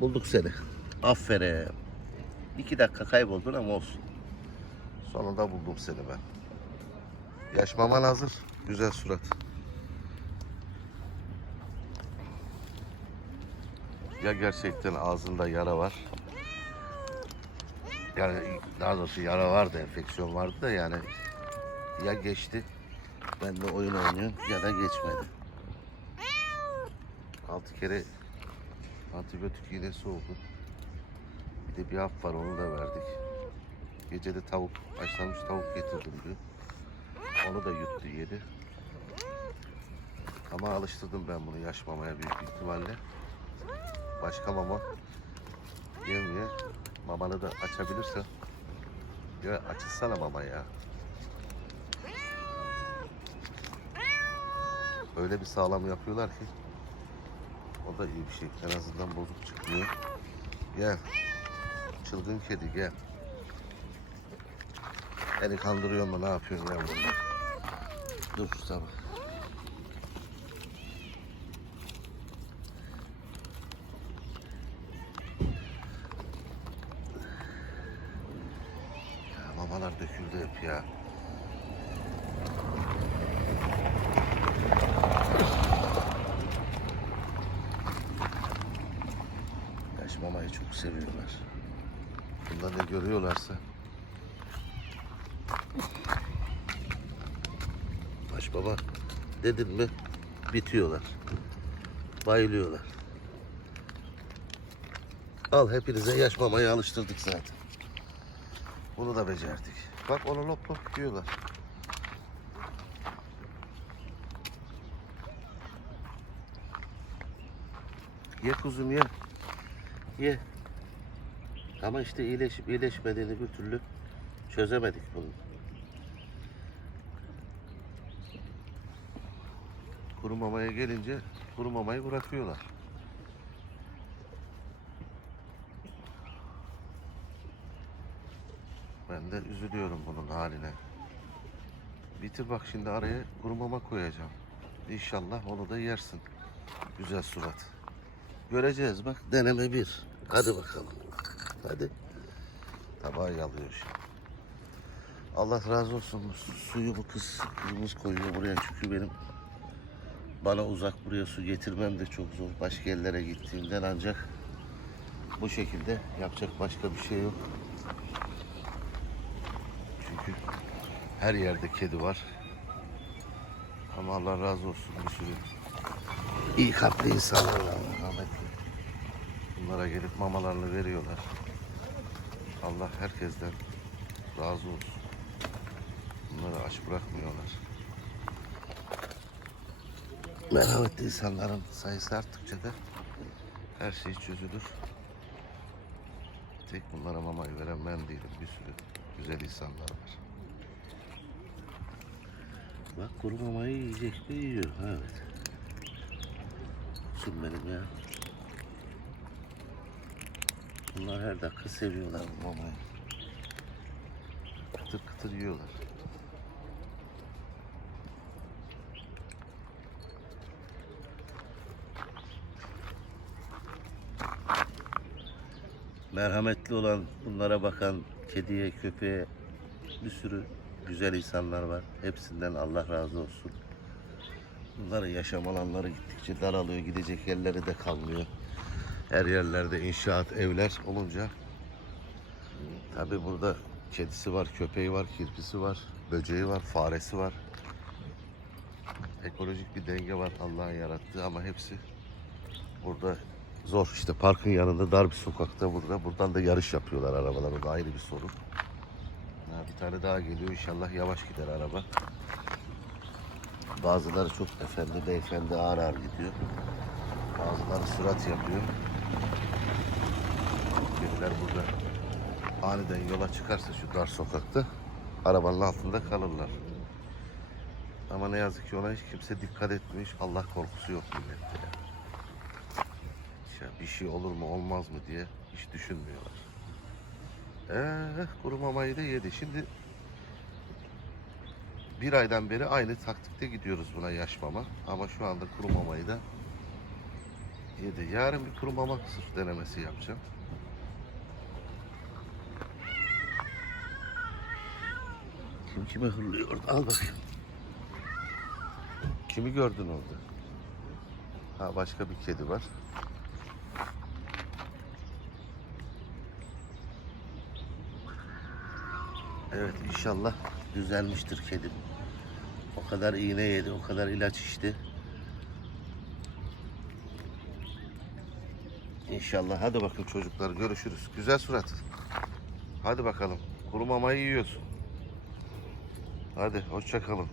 Bulduk seni. Aferin. İki dakika kayboldun ama olsun. Sonunda buldum seni ben. Yaş maman hazır. Güzel surat. Ya gerçekten ağzında yara var. Yani daha doğrusu yara vardı, enfeksiyon vardı da yani ya geçti. Ben de oyun oynuyorum ya da geçmedi. Altı kere antibiyotik iğnesi oldu. Bir de bir hap var onu da verdik. Gece de tavuk, haşlanmış tavuk getirdim diyor. Onu da yuttu yedi. Ama alıştırdım ben bunu yaş mamaya büyük ihtimalle. Başka mama yemiyor. Mamanı da açabilirsen. Ya açılsana mama ya. Öyle bir sağlam yapıyorlar ki. O da iyi bir şey. En azından bozuk çıkmıyor. Gel. Çılgın kedi gel. Beni kandırıyor mu ne yapıyorsun ya burada? Dur sabah. Ya mamalar döküldü hep ya. Yaş mamayı çok seviyorlar. Bunlar ne görüyorlarsa. Baş baba dedin mi bitiyorlar. Bayılıyorlar. Al hepinize yaş mamayı alıştırdık zaten. Bunu da becerdik. Bak onu lop lop diyorlar. Ye kuzum ye. Ye. Ama işte iyileşip iyileşmediğini bir türlü çözemedik bunu. Kuru mamaya gelince kuru mamayı bırakıyorlar. Ben de üzülüyorum bunun haline. Bitir bak şimdi araya kuru mama koyacağım. İnşallah onu da yersin. Güzel surat. Göreceğiz bak deneme bir. Hadi bakalım. Hadi. Tabağı yalıyor şimdi. Allah razı olsun. Suyu bu kız kızımız koyuyor buraya çünkü benim bana uzak buraya su getirmem de çok zor. Başka yerlere gittiğimden ancak bu şekilde yapacak başka bir şey yok. Çünkü her yerde kedi var. Ama Allah razı olsun bir sürü iyi kalpli insanlar var rahmetli. Bunlara gelip mamalarını veriyorlar. Allah herkesten razı olsun. Bunları aç bırakmıyorlar. Merhametli insanların sayısı arttıkça da her şey çözülür. Tek bunlara mamayı veren ben değilim. Bir sürü güzel insanlar var. Bak kuru mamayı yiyecek mi yiyor. Evet. Kuzum benim ya. Bunlar her dakika seviyorlar bu mamayı. Kıtır kıtır yiyorlar. Merhametli olan, bunlara bakan kediye, köpeğe bir sürü güzel insanlar var. Hepsinden Allah razı olsun. Bunların yaşam alanları gittikçe daralıyor, gidecek yerleri de kalmıyor. Her yerlerde inşaat, evler olunca tabi burada kedisi var, köpeği var, kirpisi var, böceği var, faresi var. Ekolojik bir denge var Allah'ın yarattığı ama hepsi burada zor. İşte parkın yanında dar bir sokakta burada. Buradan da yarış yapıyorlar arabalar. O da ayrı bir sorun. Ha, bir tane daha geliyor. İnşallah yavaş gider araba. Bazıları çok efendi beyefendi ağır ağır gidiyor. Bazıları sürat yapıyor. Kediler burada aniden yola çıkarsa şu dar sokakta arabanın altında kalırlar. Ama ne yazık ki ona hiç kimse dikkat. Hiç Allah korkusu yok millette ya. Bir şey olur mu olmaz mı diye hiç düşünmüyorlar. Eh kuru mamayı da yedi. Şimdi bir aydan beri aynı taktikte gidiyoruz buna yaş mama. Ama şu anda kuru mamayı da Yedi. Yarın bir kuru mama sırf denemesi yapacağım. Kim kime hırlıyor? Al bakayım. Kimi gördün orada? Ha başka bir kedi var. Evet inşallah düzelmiştir kedim. O kadar iğne yedi, o kadar ilaç içti. İnşallah. Hadi bakın çocuklar görüşürüz. Güzel surat. Hadi bakalım. Kuru mamayı yiyorsun. Hadi hoşça kalın.